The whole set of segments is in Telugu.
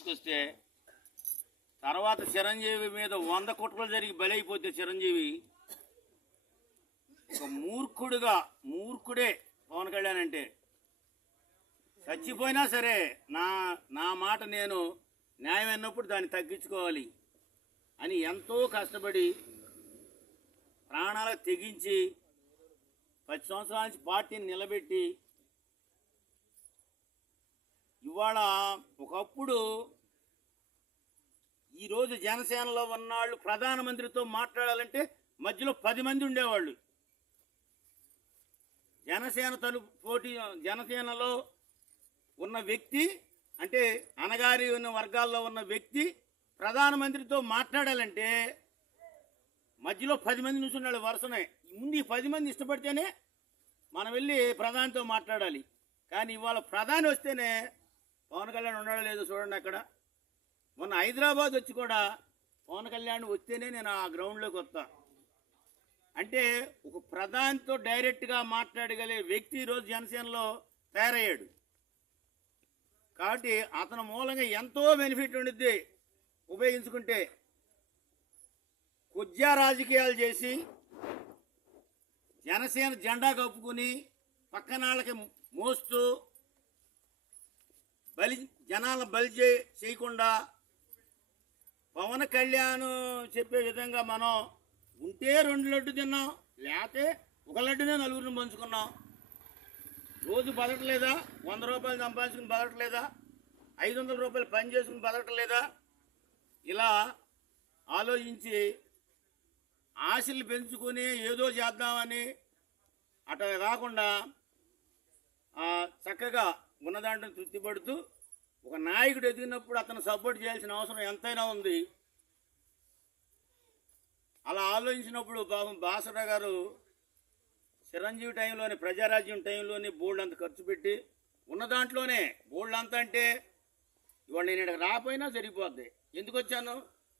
తీసుకొస్తే తర్వాత చిరంజీవి మీద 100 కుట్రలు జరిగి బలైపోతే చిరంజీవి ఒక మూర్ఖుడే పవన్ కళ్యాణ్ అంటే. చచ్చిపోయినా సరే నా మాట నేను న్యాయం అన్నప్పుడు దాన్ని తగ్గించుకోవాలి అని ఎంతో కష్టపడి ప్రాణాలకు తెగించి 10 సంవత్సరాల నుంచి పార్టీని నిలబెట్టి ఇవాళ ఒకప్పుడు ఈరోజు జనసేనలో ఉన్నవాళ్ళు ప్రధానమంత్రితో మాట్లాడాలంటే మధ్యలో 10 మంది ఉండేవాళ్ళు. జనసేనలో ఉన్న వ్యక్తి అంటే అనగారి ఉన్న వర్గాల్లో ఉన్న వ్యక్తి ప్రధానమంత్రితో మాట్లాడాలంటే మధ్యలో 10 మంది నుంచున్నాడు వరుసనే. ముందు ఈ 10 మంది ఇష్టపడితేనే మనం వెళ్ళి ప్రధానితో మాట్లాడాలి. కానీ ఇవాళ ప్రధాని వస్తేనే పవన్ కళ్యాణ్ ఉన్నాడో లేదో చూడండి. అక్కడ మొన్న హైదరాబాద్ వచ్చి కూడా పవన్ కళ్యాణ్ వస్తేనే నేను ఆ గ్రౌండ్లోకి వస్తా అంటే ఒక ప్రధానితో డైరెక్ట్గా మాట్లాడగలిగే వ్యక్తి ఈరోజు జనసేనలో తయారయ్యాడు. కాబట్టి అతని మూలంగా ఎంతో బెనిఫిట్ ఉండిద్ది ఉపయోగించుకుంటే. కొద్దిగా రాజకీయాలు చేసి జనసేన జెండా కప్పుకుని పక్కనాళ్ళకి మోస్తూ జనాలను బలి చేయకుండా పవన్ కళ్యాణ్ చెప్పే విధంగా మనం ఉంటే 2 లడ్డు తిన్నాం, లేకపోతే 1 లడ్డునే 4 పంచుకున్నాం. రోజు బతకలేదా? 100 రూపాయలు సంపాదించుకుని బతకలేదా? 500 రూపాయలు పని చేసుకుని బతకలేదా? ఇలా ఆలోచించి ఆశలు పెంచుకొని ఏదో చేద్దామని అట్లా కాకుండా చక్కగా ఉన్నదాంట్లో తృప్తిపడుతూ ఒక నాయకుడు ఎదిగినప్పుడు అతను సపోర్ట్ చేయాల్సిన అవసరం ఎంతైనా ఉంది. అలా ఆలోచించినప్పుడు పాపం బాసరా గారు చిరంజీవి టైంలోనే ప్రజారాజ్యం టైంలోనే బోల్డ్ అంత ఖర్చు పెట్టి ఉన్న దాంట్లోనే బోల్డ్ అంత అంటే ఇవాళ నేను ఇక్కడ రాపోయినా సరిపోద్ది. ఎందుకు వచ్చాను?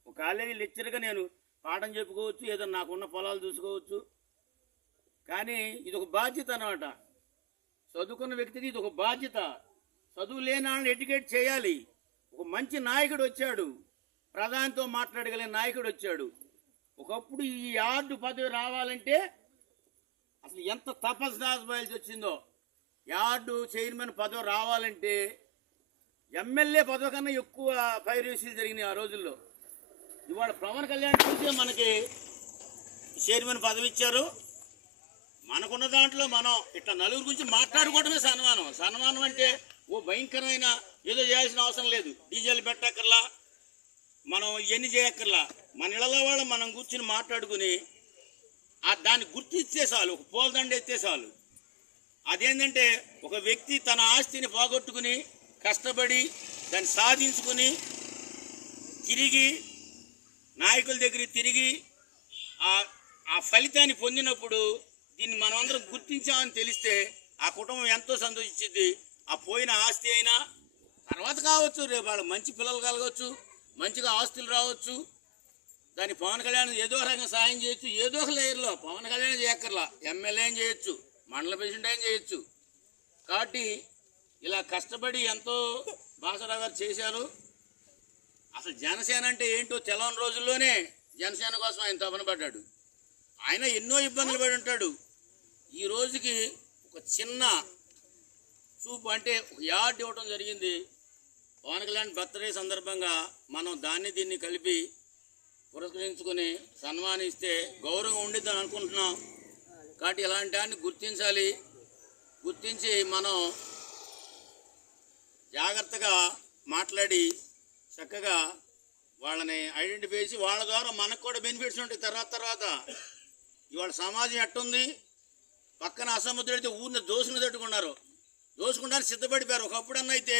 ఒక కాలేజీ లెక్చర్గా నేను పాఠం చెప్పుకోవచ్చు, ఏదో నాకున్న పొలాలు చూసుకోవచ్చు. కానీ ఇది ఒక బాధ్యత అన్నమాట. చదువుకున్న వ్యక్తికి ఇది ఒక బాధ్యత. చదువు లేని వాళ్ళని ఎడ్యుకేట్ చేయాలి. ఒక మంచి నాయకుడు వచ్చాడు, ప్రధానితో మాట్లాడగలిగే నాయకుడు వచ్చాడు. ఒకప్పుడు ఈ యార్డు పదవి రావాలంటే అసలు ఎంత తపస్సు దాచబోయాల్సి వచ్చిందో. యార్డు చైర్మన్ పదవి రావాలంటే ఎమ్మెల్యే పదవి కన్నా ఎక్కువ పైరసీలు జరిగినాయి ఆ రోజుల్లో. ఇవాళ పవన్ కళ్యాణ్ చూసే మనకి చైర్మన్ పదవి ఇచ్చారు. మనకున్న దాంట్లో మనం ఇట్లా నలుగురు గురించి మాట్లాడుకోవడమే సన్మానం. సన్మానం అంటే ఓ భయంకరమైన ఏదో చేయాల్సిన అవసరం లేదు. డీజేలు పెట్టక్కర్లా, మనం ఇవన్నీ చేయక్కర్లా. మన ఇళ్లలో వాళ్ళు మనం కూర్చుని మాట్లాడుకుని దాన్ని గుర్తిస్తే చాలు, ఒక పూలదండ ఎత్తే చాలు. అదేంటంటే ఒక వ్యక్తి తన ఆస్తిని పోగొట్టుకుని కష్టపడి దాన్ని సాధించుకుని తిరిగి నాయకుల దగ్గరికి తిరిగి ఆ ఫలితాన్ని పొందినప్పుడు దీన్ని మనమందరం గుర్తించామని తెలిస్తే ఆ కుటుంబం ఎంతో సంతోషించింది. ఆ పోయిన ఆస్తి అయినా తర్వాత కావచ్చు, రేపు వాళ్ళు మంచి పిల్లలు కలగవచ్చు, మంచిగా ఆస్తులు రావచ్చు. దాన్ని పవన్ కళ్యాణ్ ఏదో రకంగా సాయం చేయొచ్చు. ఏదో ఒక లేయర్లో పవన్ కళ్యాణ్ చేయక్కర్లా, ఎమ్మెల్యే ఏం చేయొచ్చు, మండల ప్రెసిడెంట్ ఏం చేయొచ్చు. కాబట్టి ఇలా కష్టపడి ఎంతో బాసరావు గారు చేశారు. అసలు జనసేన అంటే ఏంటో తెలవని రోజుల్లోనే జనసేన కోసం ఆయన తపన పడ్డాడు. ఆయన ఎన్నో ఇబ్బందులు పడి ఉంటాడు. ఈ రోజుకి ఒక చిన్న చూపు అంటే ఒక యార్డ్ ఇవ్వటం జరిగింది. పవన్ కళ్యాణ్ బర్త్డే సందర్భంగా మనం దీన్ని కలిపి పురస్కరించుకొని సన్మానిస్తే గౌరవం ఉండిద్దని అనుకుంటున్నాం. కాబట్టి ఇలాంటి వాటిని గుర్తించాలి. గుర్తించి మనం జాగ్రత్తగా మాట్లాడి చక్కగా వాళ్ళని ఐడెంటిఫై చేసి వాళ్ళ ద్వారా మనకు కూడా బెనిఫిట్స్ ఉంటాయి. తర్వాత ఇవాళ సమాజం ఎట్టుంది, పక్కన అసముద్రుడితే ఊరిని దోసుకుని దోసుకుంటానికి సిద్ధపడిపోయారు. ఒకప్పుడన్నా అయితే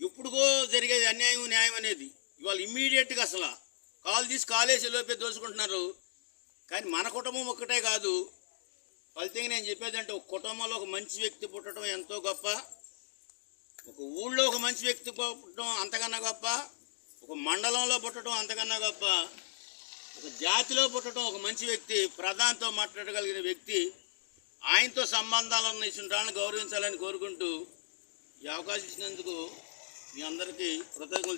ఇప్పుడుగో జరిగేది అన్యాయం న్యాయం అనేది. ఇవాళ ఇమ్మీడియట్గా అసలు కాలు తీసి కాలేసి లోపే దోసుకుంటున్నారు. కానీ మన కుటుంబం ఒక్కటే కాదు. ఫలితంగా నేను చెప్పేది అంటే ఒక కుటుంబంలో ఒక మంచి వ్యక్తి పుట్టడం ఎంతో గొప్ప, ఒక ఊళ్ళో ఒక మంచి వ్యక్తి పుట్టడం అంతకన్నా గొప్ప, ఒక మండలంలో పుట్టడం అంతకన్నా గొప్ప, ఒక జాతిలో పుట్టడం ఒక మంచి వ్యక్తి, ప్రధానితో మాట్లాడగలిగిన వ్యక్తి, ఆయనతో సంబంధాలను ఇచ్చిన గౌరవించాలని కోరుకుంటూ ఈ అవకాశం ఇచ్చినందుకు మీ అందరికీ కృతజ్ఞతలు.